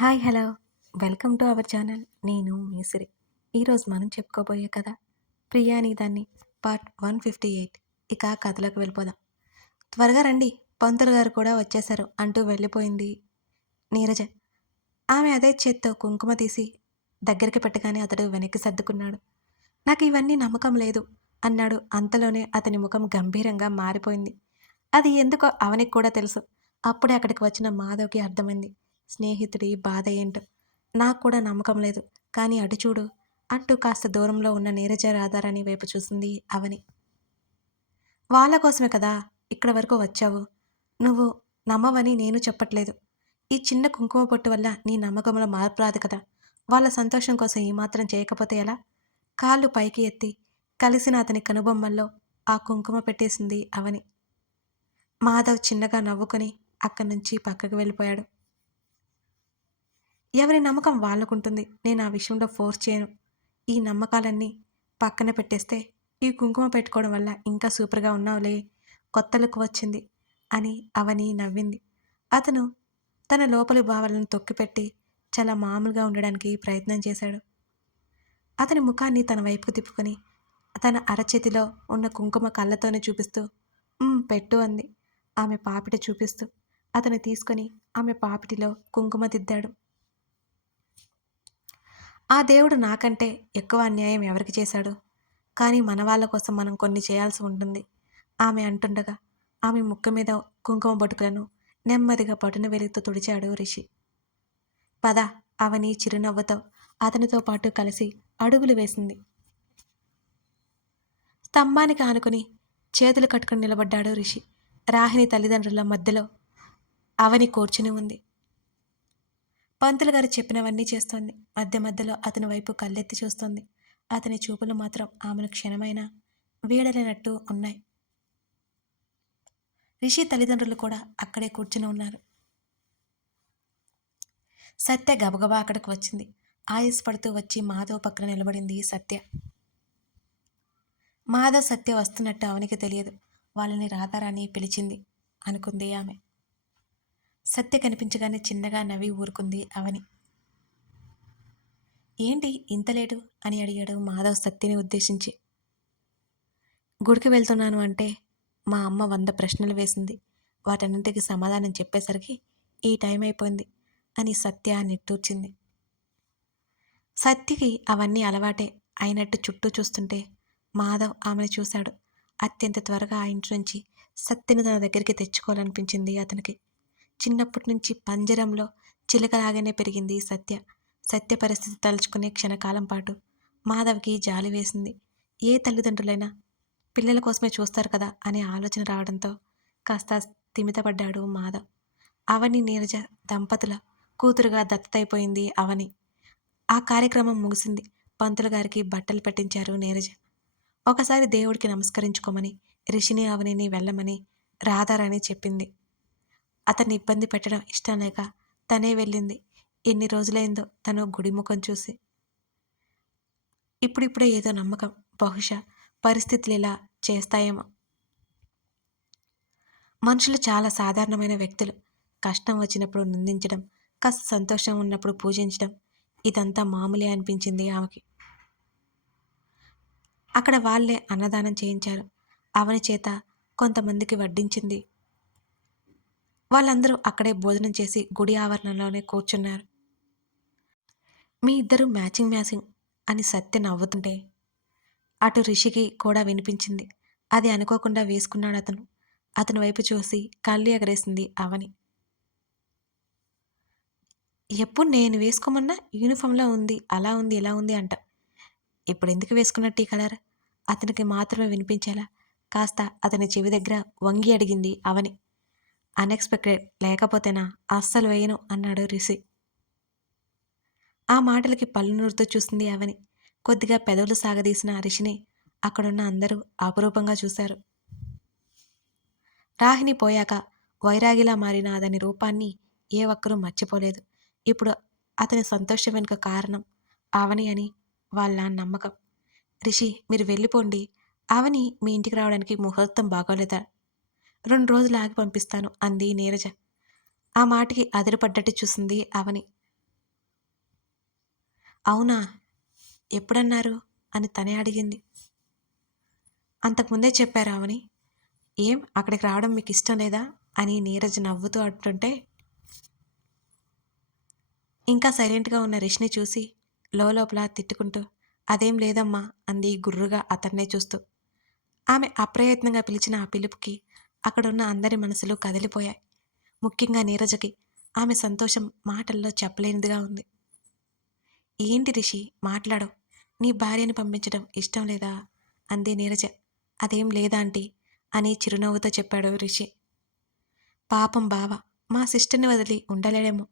Hi hello. Welcome to our channel. నేను మీసిరి. ఈరోజు మనం చెప్పుకోబోయే కథ ప్రియాని దాన్ని పార్ట్ వన్ ఫిఫ్టీ ఎయిట్ ఇక కథలోకి వెళ్ళిపోదాం. త్వరగా రండి. పంతులు గారు కూడా వచ్చేశారు అంటూ వెళ్ళిపోయింది నీరజ. ఆమె అదే చేత్తో కుంకుమ తీసి దగ్గరికి పెట్టగానే అతడు వెనక్కి సర్దుకున్నాడు. నాకు ఇవన్నీ నమ్మకం లేదు అన్నాడు. అంతలోనే అతని ముఖం గంభీరంగా మారిపోయింది. అది ఎందుకో అవనికి కూడా తెలుసు. అప్పుడే అక్కడికి వచ్చిన మాధవ్కి అర్థమైంది. స్నేహితుడి బాధ ఏంటో. నాకు కూడా నమ్మకం లేదు. కానీ అటు చూడు అంటూ కాస్త దూరంలో ఉన్న నీరజ రాధారాణి వైపు చూసింది అవని. వాళ్ళ కోసమే కదా ఇక్కడ వరకు వచ్చావు. నువ్వు నమ్మవని నేను చెప్పట్లేదు. ఈ చిన్న కుంకుమ పొట్టు వల్ల నీ నమ్మకంలో మార్పు రాదు కదా. వాళ్ళ సంతోషం కోసం ఏమాత్రం చేయకపోతే ఎలా? కాళ్ళు పైకి ఎత్తి కలిసిన అతని కనుబొమ్మల్లో ఆ కుంకుమ పెట్టేసింది అవని. మాధవ్ చిన్నగా నవ్వుకొని అక్కడి నుంచి పక్కకు వెళ్ళిపోయాడు. ఎవరి నమ్మకం వాళ్ళకుంటుంది. నేను ఆ విషయంలో ఫోర్స్ చేయను. ఈ నమ్మకాలన్నీ పక్కన పెట్టేస్తే ఈ కుంకుమ పెట్టుకోవడం వల్ల ఇంకా సూపర్గా ఉన్నావులే కొత్త లుక్ వచ్చింది అని అవని నవ్వింది. అతను తన లోపలి భావాలను తొక్కిపెట్టి చాలా మామూలుగా ఉండడానికి ప్రయత్నం చేశాడు. అతని ముఖాన్ని తన వైపుకు తిప్పుకొని తన అరచేతిలో ఉన్న కుంకుమ కళ్ళతోనే చూపిస్తూ పెట్టు అంది. ఆమె పాపిట చూపిస్తూ అతను తీసుకొని ఆమె పాపిటిలో కుంకుమ దిద్దాడు. ఆ దేవుడు నాకంటే ఎక్కువ అన్యాయం ఎవరికి చేశాడు? కానీ మన వాళ్ళ కోసం మనం కొన్ని చేయాల్సి ఉంటుంది. ఆమె అంటుండగా ఆమె ముక్క మీద కుంకుమ బొటుకులను నెమ్మదిగా పటున వెలుగుతూ తుడిచాడు రిషి. పద అవని చిరునవ్వుతో అతనితో పాటు కలిసి అడుగులు వేసింది. స్తంభానికి ఆనుకుని చేతులు కట్టుకుని నిలబడ్డాడు రిషి. రాహిణి తల్లిదండ్రుల మధ్యలో అవని కూర్చుని ఉంది. పంతులు గారు చెప్పినవన్నీ చేస్తోంది. మధ్య మధ్యలో అతని వైపు కళ్ళెత్తి చూస్తోంది. అతని చూపులు మాత్రం ఆమెను క్షణమైనా వీడలేనట్టు ఉన్నాయి. రిషి తల్లిదండ్రులు కూడా అక్కడే కూర్చుని ఉన్నారు. సత్య గబగబా అక్కడికి వచ్చింది. ఆయాసపడుతూ వచ్చి మాధవ్ పక్కన నిలబడింది సత్య. మాధవ్ సత్య వస్తున్నట్టు అవనికి తెలియదు. వాళ్ళని రాధారాణి పిలిచింది అనుకుంది ఆమె. సత్య కనిపించగానే చిన్నగా నవ్వి ఊరుకుంది అవని. ఏంటి ఇంత లేటు? అని అడిగాడు మాధవ్ సత్యని ఉద్దేశించి. గుడికి వెళ్తున్నాను అంటే మా అమ్మ వంద ప్రశ్నలు వేసింది. వాటన్నింటికి సమాధానం చెప్పేసరికి ఈ టైం అయిపోయింది అని సత్య నిట్టూర్చింది. సత్యకి అవన్నీ అలవాటే అయినట్టు చుట్టూ చూస్తుంటే మాధవ్ ఆమెను చూశాడు. అత్యంత త్వరగా ఆ ఇంటి నుంచి సత్యను తన దగ్గరికి తెచ్చుకోవాలనిపించింది అతనికి. చిన్నప్పటి నుంచి పంజరంలో చిలకలాగానే పెరిగింది సత్య. సత్య పరిస్థితి తలుచుకునే క్షణకాలం పాటు మాధవ్కి జాలి వేసింది. ఏ తల్లిదండ్రులైనా పిల్లల కోసమే చూస్తారు కదా అనే ఆలోచన రావడంతో కాస్త స్థిమితపడ్డాడు మాధవ్. అవని నీరజ దంపతుల కూతురుగా దత్తతైపోయింది అవని. ఆ కార్యక్రమం ముగిసింది. పంతుల గారికి బట్టలు పెట్టించారు నీరజ. ఒకసారి దేవుడికి నమస్కరించుకోమని రిషిని అవనిని వెళ్ళమని రాధారాణి చెప్పింది. అతన్ని ఇబ్బంది పెట్టడం ఇష్టం లేక తనే వెళ్ళింది. ఎన్ని రోజులైందో తను గుడి ముఖం చూసి. ఇప్పుడిప్పుడే ఏదో నమ్మకం. బహుశా పరిస్థితులు ఇలా చేస్తాయేమో. మనుషులు చాలా సాధారణమైన వ్యక్తులు. కష్టం వచ్చినప్పుడు నిందించడం కాస్త సంతోషం ఉన్నప్పుడు పూజించడం ఇదంతా మామూలే అనిపించింది ఆమెకి. అక్కడ వాళ్ళే అన్నదానం చేయించారు. అవని చేత కొంతమందికి వడ్డించింది. వాళ్ళందరూ అక్కడే భోజనం చేసి గుడి ఆవరణలోనే కూర్చున్నారు. మీ ఇద్దరు మ్యాచింగ్ మ్యాచింగ్ అని సత్య నవ్వుతుంటే అటు రిషికి కూడా వినిపించింది. అది అనుకోకుండా వేసుకున్నాడు అతను. అతని వైపు చూసి కళ్ళు ఎగరేసింది అవని. ఎప్పుడు నేను వేసుకోమన్నా యూనిఫామ్లో ఉంది అలా ఉంది ఇలా ఉంది అంట. ఇప్పుడు ఎందుకు వేసుకున్నట్టు ఈ కలర్? అతనికి మాత్రమే వినిపించేలా. కాస్త అతని చెవి దగ్గర వంగి అడిగింది అవని. అన్ఎక్స్పెక్టెడ్ లేకపోతేనా అస్సలు వేయను అన్నాడు రిషి. ఆ మాటలకి పళ్ళు నూరుతో చూసింది అవని. కొద్దిగా పెదవులు సాగదీసిన రిషిని అక్కడున్న అందరూ అపురూపంగా చూశారు. రాహిని పోయాక వైరాగిలా మారిన అతని రూపాన్ని ఏ ఒక్కరూ మర్చిపోలేదు. ఇప్పుడు అతని సంతోషం వెనుక కారణం అవని అని వాళ్ళ నమ్మకం. రిషి మీరు వెళ్ళిపోండి. అవని మీ ఇంటికి రావడానికి ముహూర్తం బాగోలేదా? రెండు రోజులు ఆగి పంపిస్తాను అంది నీరజ. ఆ మాటకి అదిరిపడ్డట్టు చూసింది అవని. అవునా? ఎప్పుడన్నారు? అని తనే అడిగింది. అంతకుముందే చెప్పారు అవని? ఏం? అక్కడికి రావడం మీకు ఇష్టం లేదా? అని నీరజ్ నవ్వుతూ అంటుంటే ఇంకా సైలెంట్గా ఉన్న రిషిని చూసి లోపల తిట్టుకుంటూ అదేం లేదమ్మా అంది గుర్రుగా అతన్నే చూస్తూ. ఆమె అప్రయత్నంగా పిలిచిన ఆ పిలుపుకి అక్కడున్న అందరి మనసులు కదిలిపోయాయి. ముఖ్యంగా నీరజకి ఆమె సంతోషం మాటల్లో చెప్పలేనిదిగా ఉంది. ఏంటి రిషి మాట్లాడు నీ భార్యని పంపించడం ఇష్టం లేదా? అంది నీరజ. అదేం లేదా ఆంటీ? అని చిరునవ్వుతో చెప్పాడు రిషి. పాపం బావ మా సిస్టర్ని వదిలి ఉండలేడేమో.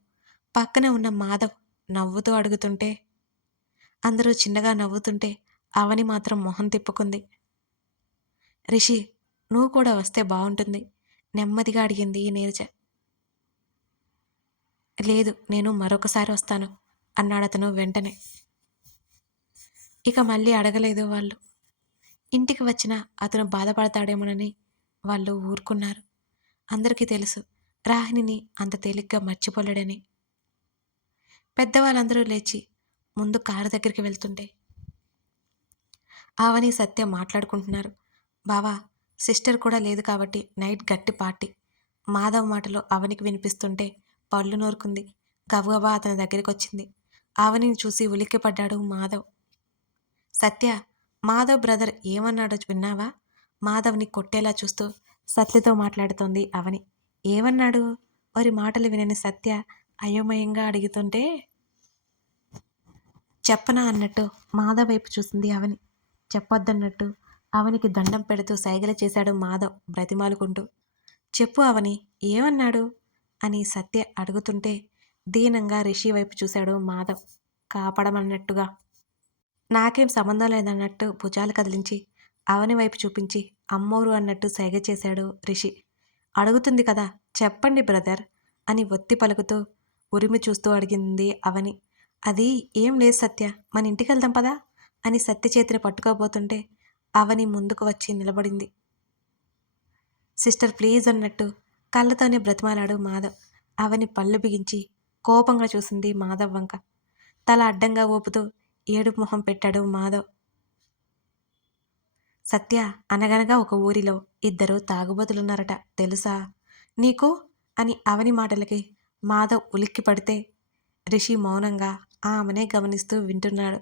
పక్కన ఉన్న మాధవ్ నవ్వుతూ అడుగుతుంటే అందరూ చిన్నగా నవ్వుతుంటే అవని మాత్రం మొహం తిప్పుకుంది. రిషి నువ్వు కూడా వస్తే బాగుంటుంది. నెమ్మదిగా అడిగింది నీరజ. లేదు నేను మరొకసారి వస్తాను అన్నాడు అతను వెంటనే. ఇక మళ్ళీ అడగలేదు వాళ్ళు. ఇంటికి వచ్చిన అతను బాధపడతాడేమోనని వాళ్ళు ఊరుకున్నారు. అందరికీ తెలుసు రాహిణిని అంత తేలిగ్గా మర్చిపోలేడని. పెద్దవాళ్ళందరూ లేచి ముందు కారు దగ్గరికి వెళ్తుంటే. ఆవని సత్య మాట్లాడుకుంటున్నారు. బావా సిస్టర్ కూడా లేదు కాబట్టి నైట్ గట్టి పార్టీ. మాధవ్ మాటలు అవనికి వినిపిస్తుంటే పళ్ళు నోరుకుంది. గబగబా అతని దగ్గరికి వచ్చింది ఆవనిని చూసి ఉలిక్కిపడ్డాడు మాధవ్. సత్య మాధవ్ బ్రదర్ ఏమన్నాడో విన్నావా? మాధవ్ని కొట్టేలా చూస్తూ సత్యతో మాట్లాడుతోంది అవని. ఏమన్నాడు? వారి మాటలు వినని సత్య అయోమయంగా అడుగుతుంటే చెప్పనా అన్నట్టు మాధవ్ వైపు చూసింది అవని. చెప్పొద్దన్నట్టు అవనికి దండం పెడుతూ సైగలు చేశాడు మాధవ్ బ్రతిమాలుకుంటూ. చెప్పు అవని ఏమన్నాడు? అని సత్య అడుగుతుంటే దీనంగా రిషి వైపు చూశాడు మాధవ్. కాపాడమన్నట్టుగా. నాకేం సంబంధం లేదన్నట్టు భుజాలు కదిలించి అవని వైపు చూపించి అమ్మోరు అన్నట్టు సైగ చేశాడు రిషి. అడుగుతుంది కదా చెప్పండి బ్రదర్ అని ఒత్తి పలుకుతూ ఉరిమి చూస్తూ అడిగింది అవని. అది ఏం లేదు సత్య మన ఇంటికి వెళ్దాం పదా అని సత్య చేతిని పట్టుకోబోతుంటే అవని ముందుకు వచ్చి నిలబడింది. సిస్టర్ ప్లీజ్ అన్నట్టు కళ్ళతోనే బ్రతిమాలాడు మాధవ్. అవని పళ్ళు బిగించి కోపంగా చూసింది మాధవ్ వంక. తల అడ్డంగా ఊపుతూ ఏడుపు మొహం పెట్టాడు మాధవ్. సత్య అనగనగా ఒక ఊరిలో ఇద్దరు తాగుబోతులున్నారట తెలుసా? నీకు? అని అవని మాటలకి మాధవ్ ఉలిక్కి పడితే రిషి మౌనంగా ఆమెనే గమనిస్తూ వింటున్నాడు.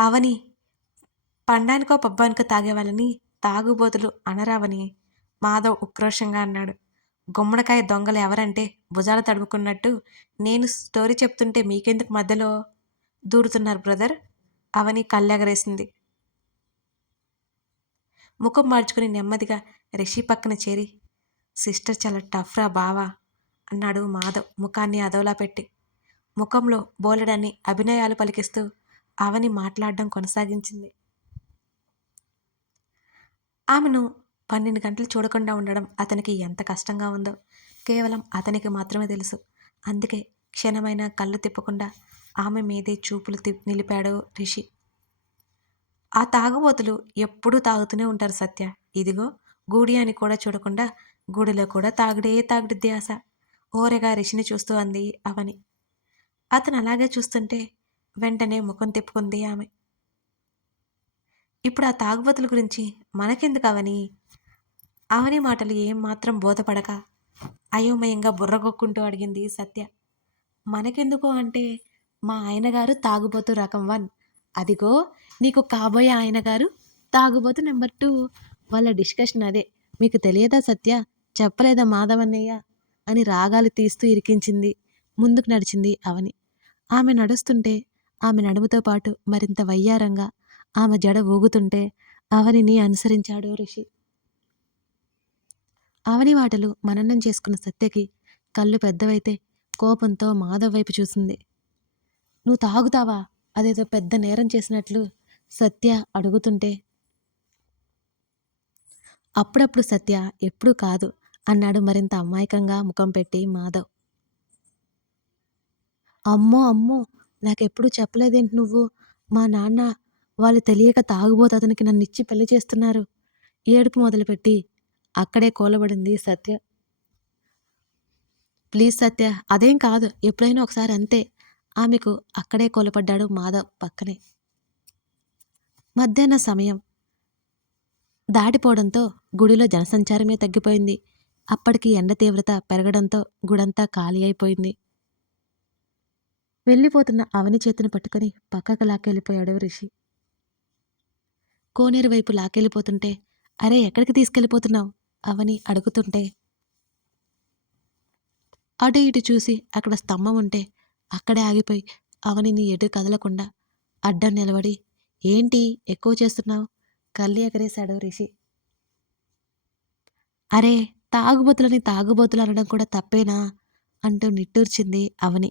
అవని పండానికో పబ్బానికో తాగేవాళ్ళని తాగుబోతులు అనరావని మాధవ్ ఉక్రోషంగా అన్నాడు. గుమ్మడికాయ దొంగలు ఎవరంటే భుజాలు తడుముకున్నట్టు నేను స్టోరీ చెప్తుంటే మీకెందుకు మధ్యలో దూరుతున్నారు బ్రదర్? అవని కళ్ళెగరేసింది. ముఖం మార్చుకుని నెమ్మదిగా రిషి పక్కన చేరి సిస్టర్ చాలా టఫ్రా బావా అన్నాడు మాధవ్ ముఖాన్ని అదోలా పెట్టి. ముఖంలో బోలెడని అభినయాలు పలికిస్తూ అవని మాట్లాడడం కొనసాగించింది. ఆమెను పన్నెండు గంటలు చూడకుండా ఉండడం అతనికి ఎంత కష్టంగా ఉందో. కేవలం అతనికి మాత్రమే తెలుసు. అందుకే క్షణమైన కళ్ళు తిప్పకుండా ఆమె మీదే చూపులు తి నిలిపాడు రిషి. ఆ తాగుబోతులు ఎప్పుడూ తాగుతూనే ఉంటారు సత్య. ఇదిగో గూడి అని కూడా చూడకుండా గుడిలో కూడా తాగుడే తాగుడు ఆశ. ఓరెగా రిషిని చూస్తూ అంది అవని. అతను అలాగే చూస్తుంటే వెంటనే ముఖం తిప్పుకుంది ఆమె. ఇప్పుడు ఆ తాగుబోతుల గురించి మనకెందుకు అవని అవని మాటలు ఏమాత్రం బోధపడక అయోమయంగా బుర్రగొక్కుంటూ అడిగింది సత్య. మనకెందుకు అంటే మా ఆయనగారు తాగుబోతు రకం వన్. అదిగో నీకు కాబోయే ఆయనగారు తాగుబోతు నెంబర్ టూ. వాళ్ళ డిస్కషన్ అదే. మీకు తెలియదా సత్య? చెప్పలేదా మాధవన్నయ్య? అని రాగాలు తీస్తూ ఇరికించింది. ముందుకు నడిచింది అవని. ఆమె నడుస్తుంటే ఆమె నడుముతో పాటు మరింత వయ్యారంగా ఆమె జడ ఊగుతుంటే అవనిని అనుసరించాడు ఋషి అవని వాటలు మననం చేసుకున్న సత్యకి కళ్ళు పెద్దవైతే కోపంతో మాధవ్ వైపు చూసింది. నువ్వు తాగుతావా? అదేదో పెద్ద నేరం చేసినట్లు సత్య అడుగుతుంటే అప్పుడప్పుడు సత్య ఎప్పుడూ కాదు అన్నాడు మరింత అమాయకంగా ముఖం పెట్టి మాధవ్. అమ్మో అమ్మో! నాకెప్పుడు చెప్పలేదేంటి నువ్వు? మా నాన్న వాళ్ళు తెలియక తాగుబోతు అతనికి నన్ను ఇచ్చి పెళ్ళి చేస్తున్నారు. ఏడుపు మొదలుపెట్టి అక్కడే కూలబడింది సత్య. ప్లీజ్ సత్య అదేం కాదు. ఎప్పుడైనా ఒకసారి అంతే. ఆమెకు అక్కడే కోలపడ్డాడు మాధవ్ పక్కనే. మధ్యాహ్న సమయం. దాటిపోవడంతో గుడిలో జనసంచారమే తగ్గిపోయింది. అప్పటికి ఎండ తీవ్రత పెరగడంతో గుడంతా ఖాళీ అయిపోయింది. వెళ్ళిపోతున్న అవని చేతిని పట్టుకుని పక్కకు లాక్కెళ్ళిపోయాడు రిషి. కోనేరు వైపు లాకెళ్ళిపోతుంటే అరే ఎక్కడికి తీసుకెళ్ళిపోతున్నావు? అవని అడుగుతుంటే అటు ఇటు చూసి అక్కడ స్తంభం ఉంటే అక్కడే ఆగిపోయి అవనిని ఎటు కదలకుండా అడ్డం నిలబడి ఏంటి ఎక్కువ చేస్తున్నావు? కళ్ళు ఎగరేశాడు రిషి. అరే తాగుబోతులని తాగుబోతులు అనడం కూడా తప్పేనా? అంటూ నిట్టూర్చింది అవని.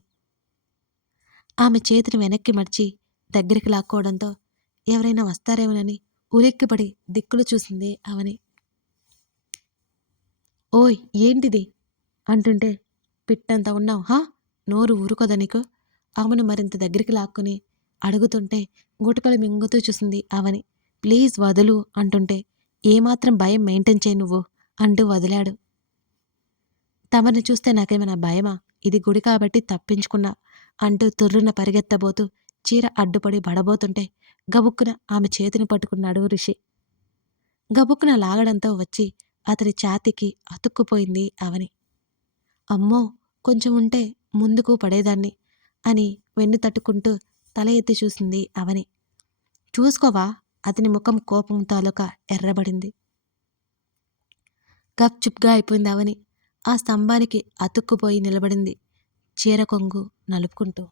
ఆమె చేతిని వెనక్కి మడిచి దగ్గరికి లాక్కోవడంతో ఎవరైనా వస్తారేమోనని ఉలిక్కిపడి దిక్కులు చూసింది అవని. ఓయ్ ఏంటిది? అంటుంటే పిట్టంత ఉన్నావు హా? నోరు ఊరుకోదా నీకు? ఆమెను మరింత దగ్గరికి లాక్కుని అడుగుతుంటే గుటకలు మింగుతూ చూసింది అవని. ప్లీజ్ వదులు అంటుంటే ఏమాత్రం భయం మెయింటైన్ చేయి నువ్వు అంటూ వదిలాడు. తమని చూస్తే నాకేమైనా భయమా? ఇది గుడి కాబట్టి తప్పించుకున్నా అంటూ తుర్రున పరిగెత్తబోతూ చీర అడ్డుపడి బడబోతుంటే గబుక్కున ఆమె చేతిని పట్టుకున్నాడు ఋషి గబుక్కున లాగడంతో వచ్చి అతని ఛాతీకి అతుక్కుపోయింది అవని. అమ్మో కొంచెం ఉంటే ముందుకు పడేదాన్ని అని వెన్ను తట్టుకుంటూ తల ఎత్తి చూసింది అవని. చూసుకోవా? అతని ముఖం కోపం తాలూకా ఎర్రబడింది. గప్చుప్గా అయిపోయింది అవని. ఆ స్తంభానికి అతుక్కుపోయి నిలబడింది చీర కొంగు నలుపుకుంటూ.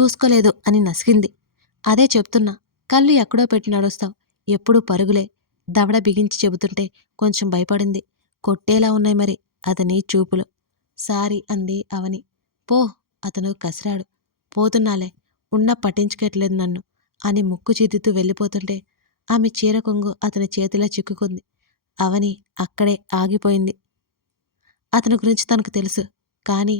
చూసుకోలేదు అని నసిగింది. అదే చెప్తున్నా. కళ్ళు ఎక్కడో పెట్టి నడుస్తావు. ఎప్పుడూ పరుగులే. దవడ బిగించి చెబుతుంటే కొంచెం భయపడింది. కొట్టేలా ఉన్నాయి మరి అతని చూపులు. సారీ అంది అవని. పో అతను కసిరాడు. పోతున్నాలే. ఉన్న పట్టించుకోవట్లేదు నన్ను అని ముక్కు చిద్దుతూ వెళ్ళిపోతుంటే ఆమె చీర కొంగు అతని చేతిలో చిక్కుకుంది. అవని అక్కడే ఆగిపోయింది. అతని గురించి తనకు తెలుసు. కానీ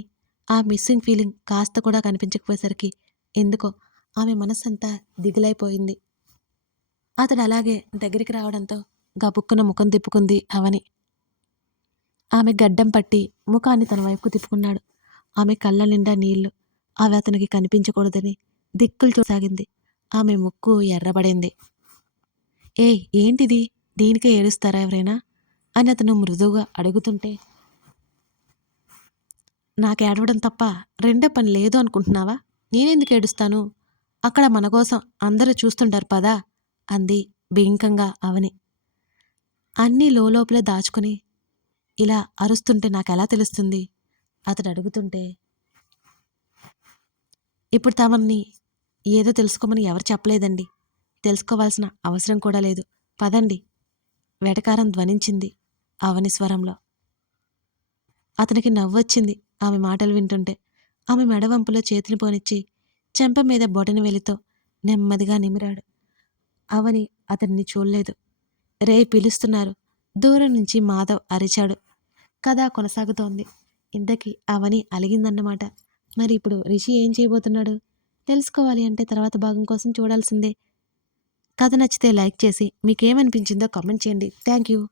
ఆ మిస్సింగ్ ఫీలింగ్ కాస్త కూడా కనిపించకపోయేసరికి ఎందుకో ఆమె మనస్సంతా దిగులైపోయింది. అతడు అలాగే దగ్గరికి రావడంతో గబుక్కున ముఖం తిప్పుకుంది అవని. ఆమె గడ్డం పట్టి ముఖాన్ని తన వైపుకు తిప్పుకున్నాడు. ఆమె కళ్ళ నిండా నీళ్ళు. అవి అతనికి కనిపించకూడదని దిక్కులు చూసాగింది ఆమె ముక్కు ఎర్రబడింది. ఏయ్ ఏంటిది? దీనికే ఏడుస్తారా ఎవరైనా? అని అతను మృదువుగా అడుగుతుంటే నాకు ఏడవడం తప్ప రెండో పని లేదు అనుకుంటున్నావా? నేనెందుకు ఏడుస్తాను? అక్కడ మన కోసం అందరూ చూస్తుంటారు పదా? అంది బింకంగా అవని. అన్నీ లోపలే దాచుకుని ఇలా అరుస్తుంటే నాకు ఎలా తెలుస్తుంది? అతడు అడుగుతుంటే ఇప్పుడు తమని ఏదో తెలుసుకోమని ఎవరు చెప్పలేదండి. తెలుసుకోవాల్సిన అవసరం కూడా లేదు. పదండి. వెటకారం ధ్వనించింది అవని స్వరంలో. అతనికి నవ్వొచ్చింది ఆమె మాటలు వింటుంటే. ఆమె మెడవంపులో చేతిని పోనిచ్చి చెంప మీద బొటన వెలితో నెమ్మదిగా నిమిరాడు. అవని అతన్ని చూడలేదు. రే పిలుస్తున్నారు. దూరం నుంచి మాధవ్ అరిచాడు. కథ కొనసాగుతోంది. ఇంతకీ అవని అలిగిందన్నమాట. మరి ఇప్పుడు రిషి ఏం చేయబోతున్నాడు? తెలుసుకోవాలి అంటే తర్వాత భాగం కోసం చూడాల్సిందే. కథ నచ్చితే లైక్ చేసి మీకేమనిపించిందో కామెంట్ చేయండి. Thank you.